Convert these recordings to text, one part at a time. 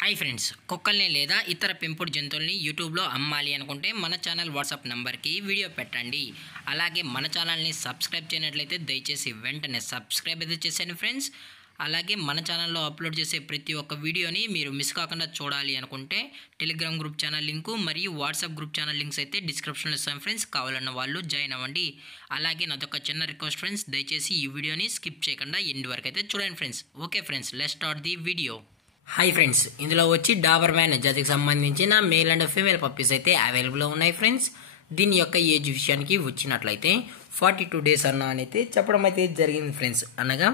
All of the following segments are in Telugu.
హాయ్ ఫ్రెండ్స్, కుక్కల్ని లేదా ఇతర పెంపుడు జంతువుల్ని యూట్యూబ్లో అమ్మాలి అనుకుంటే మన ఛానల్ వాట్సాప్ నెంబర్కి వీడియో పెట్టండి. అలాగే మన ఛానల్ని సబ్స్క్రైబ్ చేయనట్లయితే దయచేసి వెంటనే సబ్స్క్రైబ్ అయితే చేసేయండి ఫ్రెండ్స్. అలాగే మన ఛానల్లో అప్లోడ్ చేసే ప్రతి ఒక్క వీడియోని మీరు మిస్ కాకుండా చూడాలి అనుకుంటే టెలిగ్రామ్ గ్రూప్ ఛానల్ లింకు మరియు వాట్సాప్ గ్రూప్ ఛానల్ లింక్స్ అయితే డిస్క్రిప్షన్లో ఇస్తాం ఫ్రెండ్స్. కావాలన్న వాళ్ళు జాయిన్ అవ్వండి. అలాగే నాదొక చిన్న రిక్వెస్ట్ ఫ్రెండ్స్, దయచేసి ఈ వీడియోని స్కిప్ చేయకుండా ఎండ్ వరకు అయితే చూడండి friends. Okay friends, let's start the video. Hi friends, ఇందులో వచ్చి డాబర్ మ్యాన్ జాతికి సంబంధించిన మేల్ అండ్ ఫీమేల్ పప్పీస్ అయితే అవైలబుల్లో ఉన్నాయి ఫ్రెండ్స్. దీని యొక్క ఏజ్ విషయానికి వచ్చినట్లయితే 42 డేస్ అయితే చెప్పడం అయితే జరిగింది ఫ్రెండ్స్. అనగా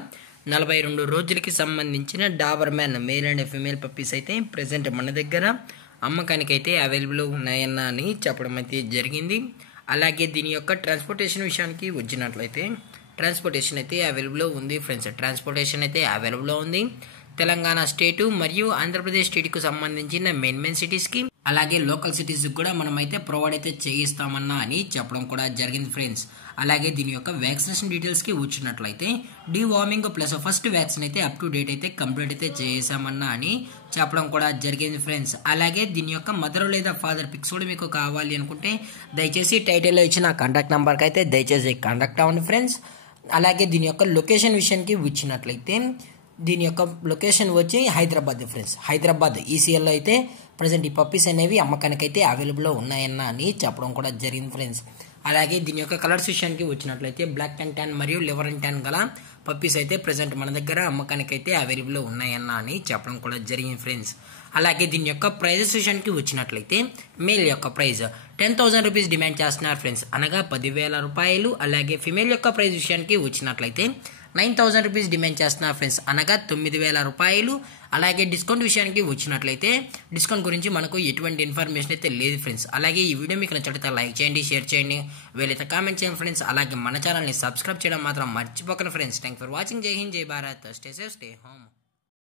42 రోజులకి సంబంధించిన Dabur man male and female puppies అయితే ప్రజెంట్ మన దగ్గర అమ్మకానికి అయితే అవైలబుల్లో ఉన్నాయని చెప్పడం అయితే జరిగింది. అలాగే దీని యొక్క ట్రాన్స్పోర్టేషన్ విషయానికి వచ్చినట్లయితే ట్రాన్స్పోర్టేషన్ అయితే అవైలబుల్లో ఉంది ఫ్రెండ్స్. ట్రాన్స్పోర్టేషన్ అయితే అవైలబుల్లో ఉంది. తెలంగాణ స్టేటు మరియు ఆంధ్రప్రదేశ్ స్టేట్కు సంబంధించిన మెయిన్ సిటీస్కి అలాగే లోకల్ సిటీస్కి కూడా మనమైతే ప్రొవైడ్ అయితే చేయిస్తామన్నా అని చెప్పడం కూడా జరిగింది ఫ్రెండ్స్. అలాగే దీని యొక్క వ్యాక్సినేషన్ డీటెయిల్స్కి వచ్చినట్లయితే డీవార్మింగ్ ప్లస్ ఫస్ట్ వ్యాక్సిన్ అయితే అప్ టు డేట్ అయితే కంప్లీట్ అయితే చేసామన్నా అని చెప్పడం కూడా జరిగింది ఫ్రెండ్స్. అలాగే దీని యొక్క మదర్ లేదా ఫాదర్ పిక్స్ కూడా మీకు కావాలి అనుకుంటే దయచేసి టైటిల్లో ఇచ్చిన కాంటాక్ట్ నెంబర్కి అయితే దయచేసి కాంటాక్ట్ అవ్వండి ఫ్రెండ్స్. అలాగే దీని యొక్క లొకేషన్ విషయానికి వచ్చినట్లయితే దీని యొక్క లొకేషన్ వచ్చి హైదరాబాద్ ఫ్రెండ్స్. హైదరాబాద్ ఈసీఎల్లో అయితే ప్రజెంట్ ఈ పప్పీస్ అనేవి అమ్మకానికి అయితే అవైలబుల్లో ఉన్నాయన్న అని చెప్పడం కూడా జరిగింది ఫ్రెండ్స్. అలాగే దీని యొక్క కలర్స్ విషయానికి వచ్చినట్లయితే బ్లాక్ అండ్ ట్యాన్ మరియు లివర్ అండ్ ట్యాన్ గల పప్పీస్ అయితే ప్రజెంట్ మన దగ్గర అమ్మకానికి అయితే అవైలబుల్లో ఉన్నాయన్న అని చెప్పడం కూడా జరిగింది ఫ్రెండ్స్. అలాగే దీని యొక్క ప్రైజెస్ విషయానికి వచ్చినట్లయితే మేల్ యొక్క ప్రైజ్ 10,000 రూపీస్ డిమాండ్ చేస్తున్నారు ఫ్రెండ్స్, అనగా 10,000 రూపాయలు. అలాగే ఫిమేల్ యొక్క ప్రైజ్ విషయానికి వచ్చినట్లయితే 9,000 రూపీస్ డిమాండ్ చేస్తున్నారు ఫ్రెండ్స్, అనగా 9,000 రూపాయలు. అలాగే డిస్కౌంట్ విషయానికి వచ్చినట్లయితే డిస్కౌంట్ గురించి మనకు ఎటువంటి ఇన్ఫర్మేషన్ అయితే లేదు ఫ్రెండ్స్. అలాగే ఈ వీడియో మీకు నచ్చితే లైక్ చేయండి, షేర్ చేయండి, వీలైతే కామెంట్ చేయండి ఫ్రెండ్స్. అలాగే మన ఛానల్ని సబ్స్క్రైబ్ చేయడం మాత్రం మర్చిపోకండి ఫ్రెండ్స్. Thank for watching. జై హింద్, జై Bharat. Stay safe, stay home.